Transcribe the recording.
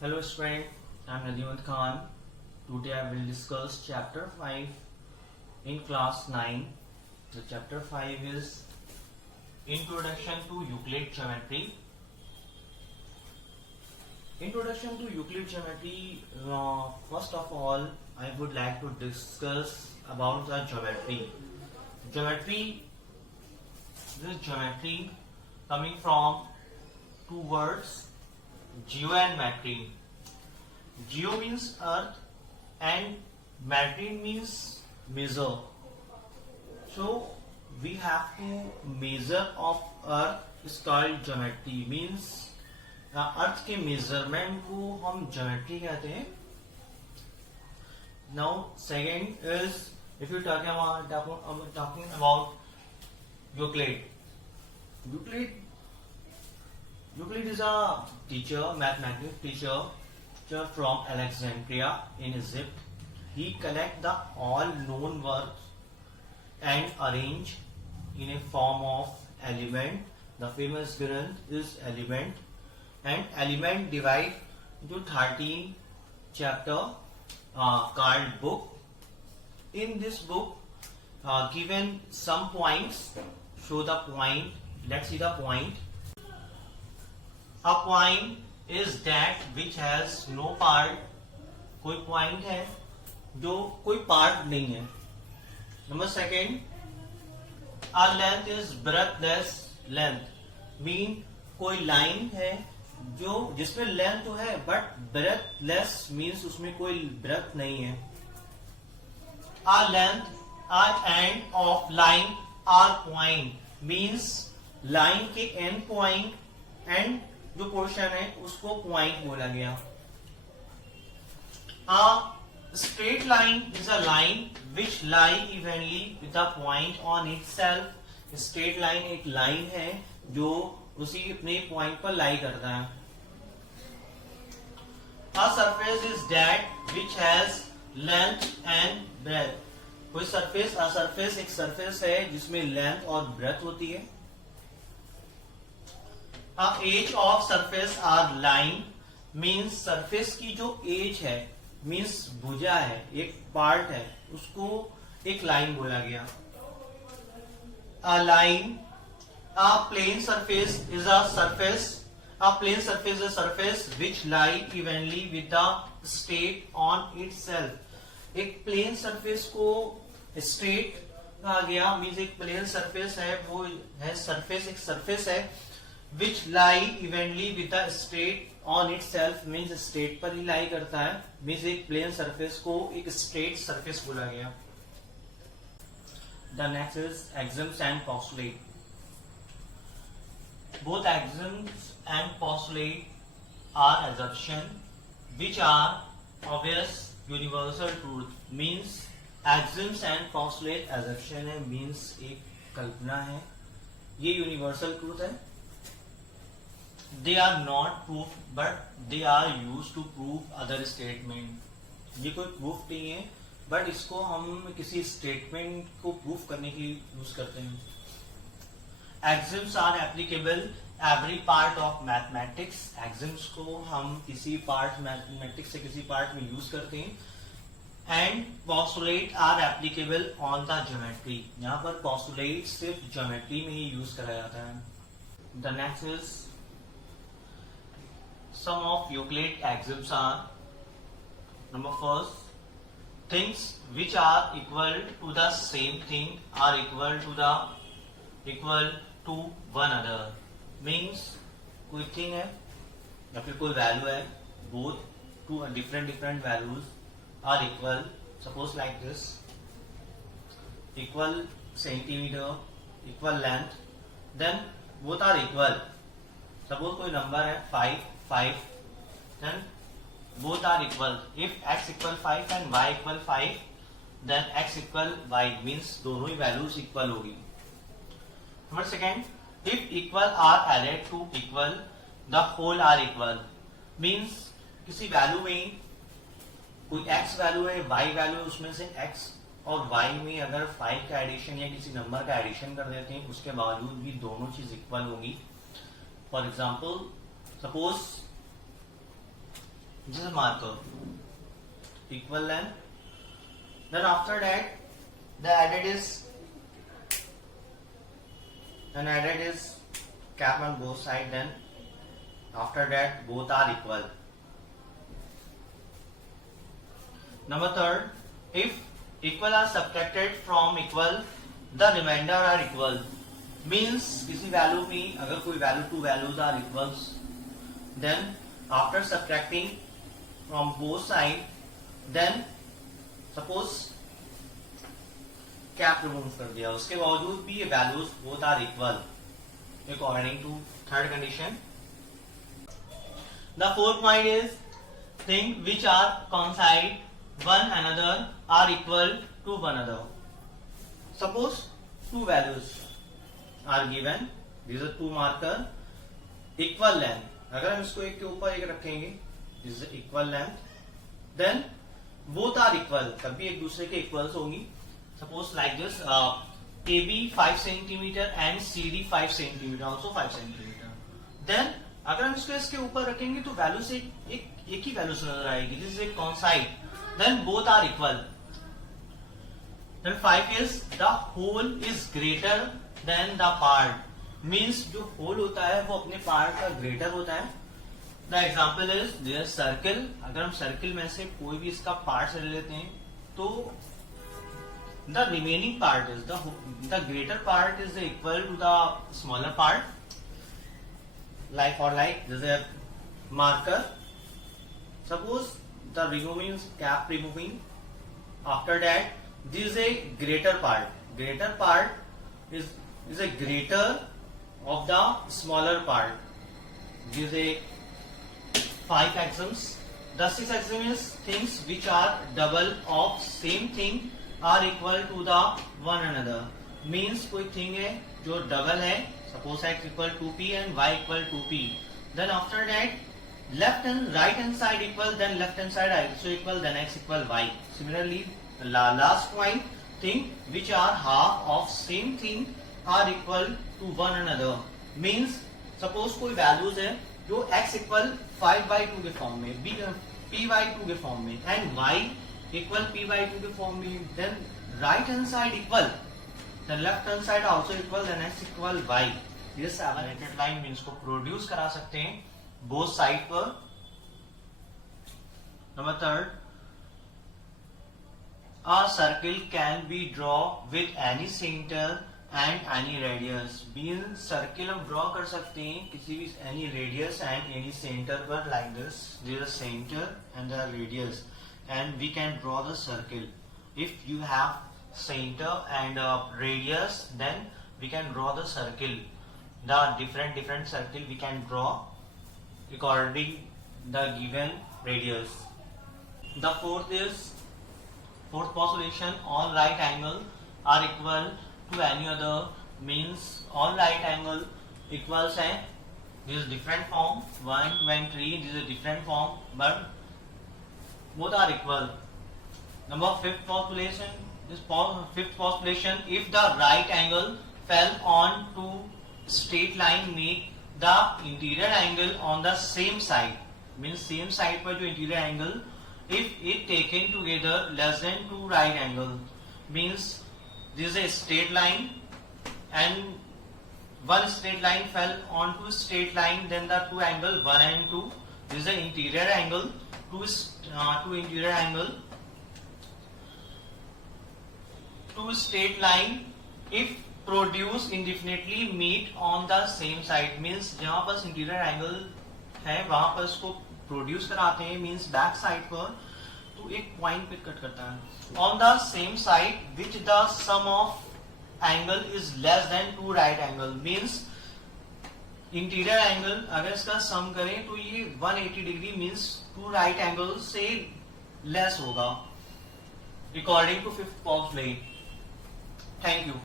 Hello student, I am Nadimut Khan. Today I will discuss chapter 5 in class 9. The chapter 5 is Introduction to Euclid Geometry. Introduction to Euclid Geometry, first of all I would like to discuss about the geometry. Geometry, this geometry coming from two words, geo and metric. Geo means earth and metric means measure. So we have to measure of earth is called geometry. Means अर्थ के measurement को हम geometry कहते हैं. Now second is if you talking about Euclid. Euclid is a teacher, mathematics teacher from Alexandria in Egypt. He collect the all known works and arrange in a form of element. The famous Granth is Element, and Element divide into 13 chapter called book. In this book, given some points, show the point. Let's see the point. A point is that which has no part. कोई point है जो कोई part नहीं है. Number second, a length is breadthless length. Mean कोई line है जो जिसमें length तो है but breadthless means उसमें कोई breadth नहीं है. A length, a end of line or point means line के end point and जो पोर्शन है उसको पॉइंट बोला गया. A straight line is a line which lie evenly with a point on itself. Straight line एक line है जो उसी अपने पॉइंट पर लाई करता है. A surface is that which has length and breadth. कोई सरफेस, a surface एक सरफेस है जिसमें लेंथ और ब्रेथ होती है. Edge of surface are line means surface की जो एज है मीन्स भुजा है, एक पार्ट है, उसको एक लाइन बोला गया. A line, a plane surface is a surface. A plane surface is a surface which lie evenly with the straight on itself. एक प्लेन सरफेस को स्ट्रेट कहा गया. मीन्स एक प्लेन सरफेस है, वो है सरफेस, एक सरफेस है which lie evenly with the straight on itself. means straight पर ही lie करता है. means एक plane surface को एक straight surface बोला गया. The next is axioms and postulate. Both axioms and postulate are assumptions which are obvious universal truth. means axioms and postulate assumption है, means एक कल्पना है, ये universal truth है. They are not proof but they are used to prove other statement. ये कोई proof नहीं है but इसको हम किसी स्टेटमेंट को प्रूफ करने के लिए यूज करते हैं. Axioms are applicable every part of mathematics. Axioms को हम किसी पार्ट मैथमेटिक्स से किसी पार्ट में यूज करते हैं. And postulate are applicable on the geometry. यहाँ पर postulate सिर्फ ज्योमेट्री में ही यूज करा जाता है. The next is some of Euclid axioms are: number first, things which are equal to the same thing are equal to one another. means कोई thing है या फिर कोई value है, both two different values are equal. suppose like this, equal centimeter, equal length, then both are equal. suppose कोई number है 5, then both are equal. if x equal 5 and y equal 5, then x equal y means दोनों ही values equal होगी. Number second, if equal are added to equal, the whole are equal. means किसी value में कोई x value है, y value है, उसमें से x और y में अगर 5 का एडिशन या किसी नंबर का एडिशन कर देते हैं उसके बावजूद भी दोनों चीज इक्वल होगी. For example, suppose this is marker, equal length. Then after that the added is cap on both sides. Then after that both are equal. Number third, if equal are subtracted from equal, the remainder are equal. Means किसी value में अगर कोई value, two values are equals, then after subtracting from both side, then suppose cap remove कर दिया, उसके बावजूद भी ये values both are equal according to third condition. The fourth point is thing which are coincide one another are equal to one another. Suppose two values are given, these are two marker, equal length. अगर हम इसको एक के ऊपर एक रखेंगे, this is equal length, then both are equal, तब भी एक दूसरे के इक्वल्स होंगी. Suppose like this, AB 5 cm and CD 5 cm, also 5 cm. Then अगर हम इसको इसके ऊपर रखेंगे तो वैल्यू से एक ही वैल्यू नजर आएगी. This is a कॉन्साइड. Then both are equal. Then 5 is the whole is greater than the part. Means जो whole होता है वो अपने part का greater होता है. The example is there circle. अगर हम circle में से कोई भी इसका part ले लेते हैं तो the remaining part is the greater part is equal to the smaller part. Like or like this is a marker. Suppose the removing is cap removing. After that, this is a greater part. Greater part is a greater of the smaller part. This is a 5 axioms. The 6 axiom is things which are double of same thing are equal to the one another. Means कोई thing है जो double है. Suppose x equal 2p and y equal 2p. Then after that left and right hand side equal, then left hand side also equal, then x equal y. Similarly, last point, thing which are half of same thing are equal to one another. Means suppose कोई values है जो x equal 5/2 के form में, p/2 के form में, and y equal p/2 के form में, then right hand side equal, then left hand side also equal, then x equal y. ये सेपरेटेड लाइन मीन्स को प्रोड्यूस करा सकते हैं both side पर. Number third, a circle can be drawn with any center and any radius. Means circle हम draw कर सकते हैं किसी भी any radius and any center पर, like this. There is a center and the radius, and we can draw the circle. If you have center and radius, then we can draw the circle. The different circle we can draw according the given radius. The fourth postulation, all right angle are equal to any other. Means all right angle equals है, this is different form, 1, 2 and 3, this is a different form, but both are equal. Number fifth postulation, if the right angle fell on to straight line, make the interior angle on the same side. Means same side पर जो interior angle, if it taken together less than 2 right angle. Means this is a straight line and one straight line fell onto straight line, then the two angle 1 and 2. This is the interior angle, two interior angle, two straight line if produce indefinitely meet on the same side. Means जहाँ पर interior angle है वहां पर इसको produce कराते हैं, means back side पर, तो एक पॉइंट पे कट करता है on the same side which the sum of angle is less than 2 right angle. Means interior angle अगर इसका सम करें तो ये 180 डिग्री मीन्स 2 राइट एंगल से लेस होगा according to fifth postulate. Thank you.